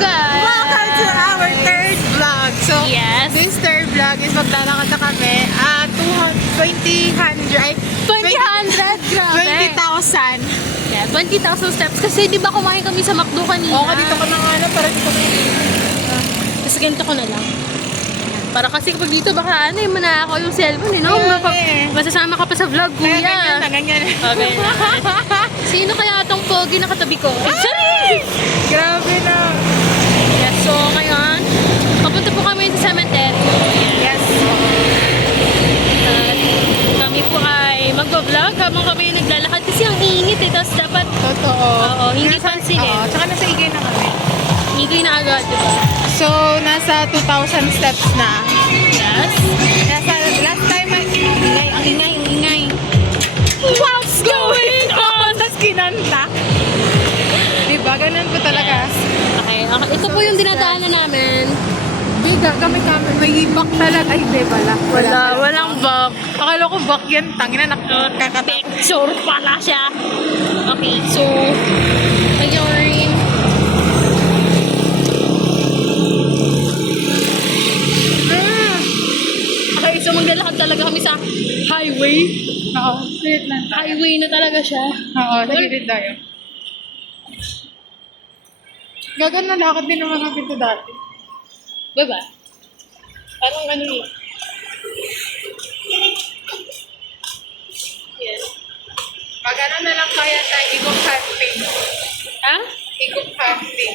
guys! Welcome to our third vlog. So, Yes. this third vlog is maglalakad na kami at 20,000, Grabe. 20,000. Yeah, 20,000 steps. Kasi di ba kumain kami sa McDo kanina? Oo, dito ko na nga na, para dito ko Tapos ganito ko na lang. Para kasi kapag dito baka manakaw yung cellphone no? Masasama ka pa sa vlog, kuya. ganyan. Okay na. Sino kaya itong pogi na katabi ko? Sorry! Grabe na. Yes, so ngayon, papunta po kami sa cemetery. Yes. At kami po ay mag-vlog habang kami naglalakad kasi ang init eh. Tapos dapat, Totoo. oo, hindi pansinin. Oo, tsaka nasa igay na kami. higay na agad, di ba? So, nasa 2,000 steps na. Yes. Nasa last time, ang ingay. What's going on? Tapos kinanta. Diba? Ganun po talaga. Okay, ito po yung dinadaanan namin. Biga, kami. May back talaga. Ay, di pala. Walang bug. Akala ko back yan. Tangina, nakakatak. Picture pala siya. Okay, so, ayun. Okay, so maglalakad talaga kami sa highway. Oo, straight lang. Highway na talaga siya. Oo, nagilid tayo. Gagan na lakad din naman natin ito dati. Diba? Parang ano yun. Yes. Magana na lang kaya tayo igong hunting. Ha? Igong hunting.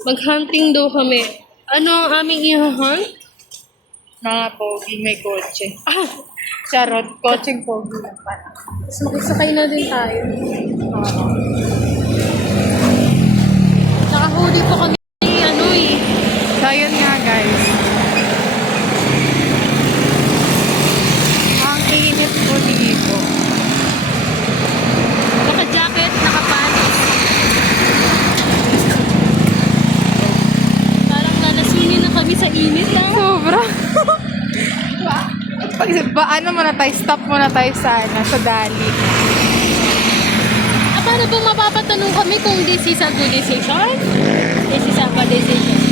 Mag-hunting daw kami. Ano ang aming i-hunt? Mga pogi may kotse. Charot, kotseng pogi lang pala. Tapos makisakay na din tayo. Oo. Nakahuli po kami ano eh. So, yun nga guys. Ang init po dito. Naka-jacket, naka-panis. Parang lalasunin na kami sa init lang. Sobra. Ano muna tayo, stop muna tayo sa Dali. Paano bang mapapatanong kami kung this is a good decision? This is a bad decision.